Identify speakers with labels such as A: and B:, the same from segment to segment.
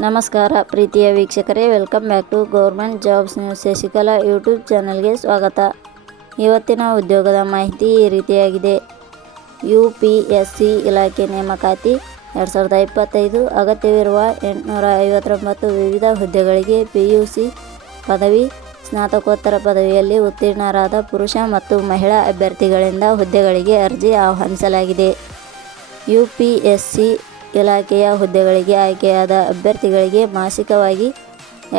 A: ನಮಸ್ಕಾರ ಪ್ರೀತಿಯ ವೀಕ್ಷಕರೇ, welcome back to government jobs news. Shashikala YouTube ಚಾನಲ್ಗೆ ಸ್ವಾಗತ. ಇವತ್ತಿನ ಉದ್ಯೋಗದ ಮಾಹಿತಿ ಈ ರೀತಿಯಾಗಿದೆ. ಯು ಪಿ ಎಸ್ ಸಿ ಇಲಾಖೆ ನೇಮಕಾತಿ ಎರಡು ಸಾವಿರದ ಇಪ್ಪತ್ತೈದು. ಅಗತ್ಯವಿರುವ ಎಂಟುನೂರ ಐವತ್ತೊಂಬತ್ತು ವಿವಿಧ ಹುದ್ದೆಗಳಿಗೆ ಪಿ ಯು ಸಿ ಪದವಿ, ಸ್ನಾತಕೋತ್ತರ ಪದವಿಯಲ್ಲಿ ಉತ್ತೀರ್ಣರಾದ ಪುರುಷ ಮತ್ತು ಮಹಿಳಾ ಅಭ್ಯರ್ಥಿಗಳಿಂದ ಹುದ್ದೆಗಳಿಗೆ ಅರ್ಜಿ ಆಹ್ವಾನಿಸಲಾಗಿದೆ. ಯು ಪಿ ಎಸ್ ಸಿ ಇಲಾಖೆಯ ಹುದ್ದೆಗಳಿಗೆ ಆಯ್ಕೆಯಾದ ಅಭ್ಯರ್ಥಿಗಳಿಗೆ ಮಾಸಿಕವಾಗಿ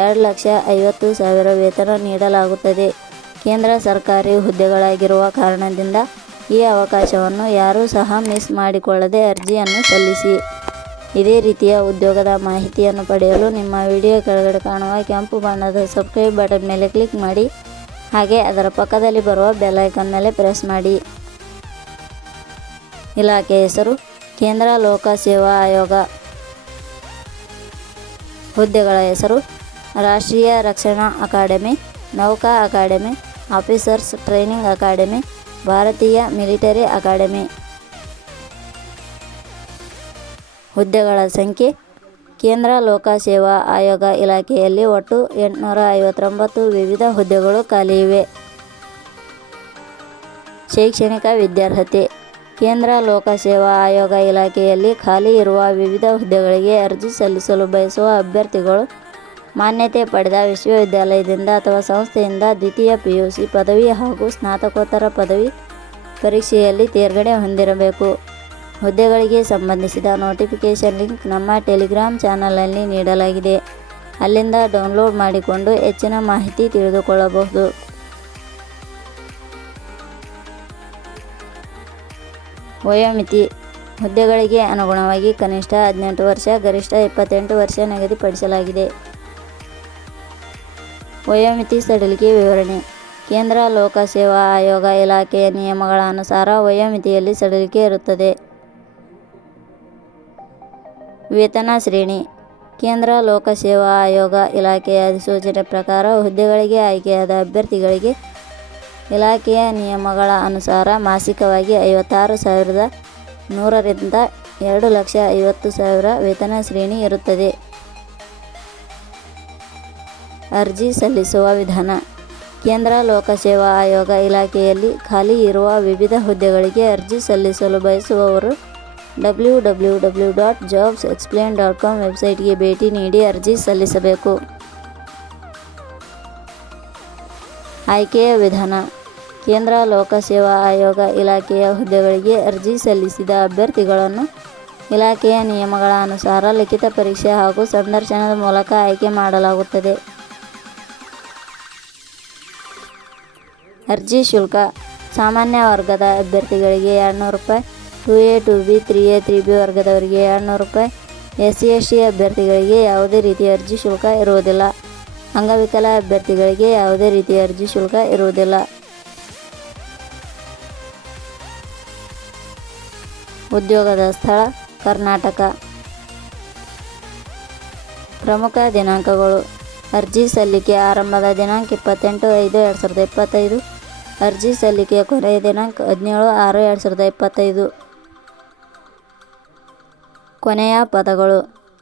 A: ಎರಡು ಲಕ್ಷ ಐವತ್ತು ಸಾವಿರ ವೇತನ ನೀಡಲಾಗುತ್ತದೆ. ಕೇಂದ್ರ ಸರ್ಕಾರಿ ಹುದ್ದೆಗಳಾಗಿರುವ ಕಾರಣದಿಂದ ಈ ಅವಕಾಶವನ್ನು ಯಾರೂ ಸಹ ಮಿಸ್ ಮಾಡಿಕೊಳ್ಳದೆ ಅರ್ಜಿಯನ್ನು ಸಲ್ಲಿಸಿ. ಇದೇ ರೀತಿಯ ಉದ್ಯೋಗದ ಮಾಹಿತಿಯನ್ನು ಪಡೆಯಲು ನಿಮ್ಮ ವಿಡಿಯೋ ಕೆಳಗಡೆ ಕಾಣುವ ಕೆಂಪು ಬಣ್ಣದ ಸಬ್ಸ್ಕ್ರೈಬ್ ಬಟನ್ ಮೇಲೆ ಕ್ಲಿಕ್ ಮಾಡಿ, ಹಾಗೆ ಅದರ ಪಕ್ಕದಲ್ಲಿ ಬರುವ ಬೆಲ್ ಐಕನ್ ಮೇಲೆ ಪ್ರೆಸ್ ಮಾಡಿ. ಇಲಾಖೆ ಹೆಸರು ಕೇಂದ್ರ ಲೋಕ ಸೇವಾ ಆಯೋಗ ಹುದ್ದೆಗಳ ಹೆಸರು ರಾಷ್ಟ್ರೀಯ ರಕ್ಷಣಾ ಅಕಾಡೆಮಿ, ನೌಕಾ ಅಕಾಡೆಮಿ, ಆಫೀಸರ್ಸ್ ಟ್ರೈನಿಂಗ್ ಅಕಾಡೆಮಿ, ಭಾರತೀಯ ಮಿಲಿಟರಿ ಅಕಾಡೆಮಿ. ಹುದ್ದೆಗಳ ಸಂಖ್ಯೆ ಕೇಂದ್ರ ಲೋಕ ಸೇವಾ ಆಯೋಗ ಇಲಾಖೆಯಲ್ಲಿ ಒಟ್ಟು ಎಂಟುನೂರ ಐವತ್ತೊಂಬತ್ತು ವಿವಿಧ ಹುದ್ದೆಗಳು ಖಾಲಿ ಇವೆ. ಶೈಕ್ಷಣಿಕ ವಿದ್ಯಾರ್ಹತೆ ಕೇಂದ್ರ ಲೋಕ ಸೇವಾ ಆಯೋಗ ಇಲಾಖೆಯಲ್ಲಿ ಖಾಲಿ ಇರುವ ವಿವಿಧ ಹುದ್ದೆಗಳಿಗೆ ಅರ್ಜಿ ಸಲ್ಲಿಸಲು ಬಯಸುವ ಅಭ್ಯರ್ಥಿಗಳು ಮಾನ್ಯತೆ ಪಡೆದ ವಿಶ್ವವಿದ್ಯಾಲಯದಿಂದ ಅಥವಾ ಸಂಸ್ಥೆಯಿಂದ ದ್ವಿತೀಯ ಪಿಯುಸಿ ಪದವಿ ಹಾಗೂ ಸ್ನಾತಕೋತ್ತರ ಪದವಿ ಪರೀಕ್ಷೆಯಲ್ಲಿ ತೇರ್ಗಡೆ ಹೊಂದಿರಬೇಕು. ಹುದ್ದೆಗಳಿಗೆ ಸಂಬಂಧಿಸಿದ ನೋಟಿಫಿಕೇಷನ್ ಲಿಂಕ್ ನಮ್ಮ ಟೆಲಿಗ್ರಾಮ್ ಚಾನಲಲ್ಲಿ ನೀಡಲಾಗಿದೆ. ಅಲ್ಲಿಂದ ಡೌನ್ಲೋಡ್ ಮಾಡಿಕೊಂಡು ಹೆಚ್ಚಿನ ಮಾಹಿತಿ ತಿಳಿದುಕೊಳ್ಳಬಹುದು. ವಯೋಮಿತಿ ಹುದ್ದೆಗಳಿಗೆ ಅನುಗುಣವಾಗಿ ಕನಿಷ್ಠ ಹದಿನೆಂಟು ವರ್ಷ, ಗರಿಷ್ಠ ಇಪ್ಪತ್ತೆಂಟು ವರ್ಷ ನಿಗದಿಪಡಿಸಲಾಗಿದೆ ವಯೋಮಿತಿ ಸಡಿಲಿಕೆ ವಿವರಣೆ. ಕೇಂದ್ರ ಲೋಕ ಸೇವಾ ಆಯೋಗ ಇಲಾಖೆಯ ನಿಯಮಗಳ ಅನುಸಾರ ವಯೋಮಿತಿಯಲ್ಲಿ ಸಡಿಲಿಕೆ ಇರುತ್ತದೆ. ವೇತನ ಶ್ರೇಣಿ. ಕೇಂದ್ರ ಲೋಕ ಸೇವಾ ಆಯೋಗ ಇಲಾಖೆಯ ಅಧಿಸೂಚನೆ ಪ್ರಕಾರ ಹುದ್ದೆಗಳಿಗೆ ಆಯ್ಕೆಯಾದ ಅಭ್ಯರ್ಥಿಗಳಿಗೆ ಇಲಾಖೆಯ ನಿಯಮಗಳ ಅನುಸಾರ ಮಾಸಿಕವಾಗಿ ಐವತ್ತಾರು ಸಾವಿರದ ನೂರರಿಂದ ಎರಡು ಲಕ್ಷ ಐವತ್ತು ಸಾವಿರ ವೇತನ ಶ್ರೇಣಿ ಇರುತ್ತದೆ. ಅರ್ಜಿ ಸಲ್ಲಿಸುವ ವಿಧಾನ. ಕೇಂದ್ರ ಲೋಕ ಸೇವಾ ಆಯೋಗ ಇಲಾಖೆಯಲ್ಲಿ ಖಾಲಿ ಇರುವ ವಿವಿಧ ಹುದ್ದೆಗಳಿಗೆ ಅರ್ಜಿ ಸಲ್ಲಿಸಲು ಬಯಸುವವರು W W W dot jobs explain dot com ವೆಬ್ಸೈಟ್ಗೆ ಭೇಟಿ ನೀಡಿ ಅರ್ಜಿ ಸಲ್ಲಿಸಬೇಕು. ಆಯ್ಕೆಯ ವಿಧಾನ. ಕೇಂದ್ರ ಲೋಕ ಸೇವಾ ಆಯೋಗ ಇಲಾಖೆಯ ಹುದ್ದೆಗಳಿಗೆ ಅರ್ಜಿ ಸಲ್ಲಿಸಿದ ಅಭ್ಯರ್ಥಿಗಳನ್ನು ಇಲಾಖೆಯ ನಿಯಮಗಳ ಅನುಸಾರ ಲಿಖಿತ ಪರೀಕ್ಷೆ ಹಾಗೂ ಸಂದರ್ಶನದ ಮೂಲಕ ಆಯ್ಕೆ ಮಾಡಲಾಗುತ್ತದೆ. ಅರ್ಜಿ ಶುಲ್ಕ. ಸಾಮಾನ್ಯ ವರ್ಗದ ಅಭ್ಯರ್ಥಿಗಳಿಗೆ ಎರಡುನೂರು ರೂಪಾಯಿ, two A, two B, three A, three B ವರ್ಗದವರಿಗೆ ಎರಡುನೂರು ರೂಪಾಯಿ. ಎಸ್ ಸಿ ಎಸ್ ಟಿ ಅಭ್ಯರ್ಥಿಗಳಿಗೆ ಯಾವುದೇ ರೀತಿಯ ಅರ್ಜಿ ಶುಲ್ಕ ಇರುವುದಿಲ್ಲ. ಅಂಗವಿಕಲ ಅಭ್ಯರ್ಥಿಗಳಿಗೆ ಯಾವುದೇ ರೀತಿಯ ಅರ್ಜಿ ಶುಲ್ಕ ಇರುವುದಿಲ್ಲ. ಉದ್ಯೋಗದ ಸ್ಥಳ, ಕರ್ನಾಟಕ. ಪ್ರಮುಖ ದಿನಾಂಕಗಳು. ಅರ್ಜಿ ಸಲ್ಲಿಕೆ ಆರಂಭದ ದಿನಾಂಕ ಇಪ್ಪತ್ತೆಂಟು ಐದು ಎರಡು ಸಾವಿರದ ಇಪ್ಪತ್ತೈದು. ಅರ್ಜಿ ಸಲ್ಲಿಕೆಯ ಕೊನೆಯ ದಿನಾಂಕ ಹದಿನೇಳು ಆರು ಎರಡು ಸಾವಿರದ ಇಪ್ಪತ್ತೈದು. ಕೊನೆಯ ಪದಗಳು.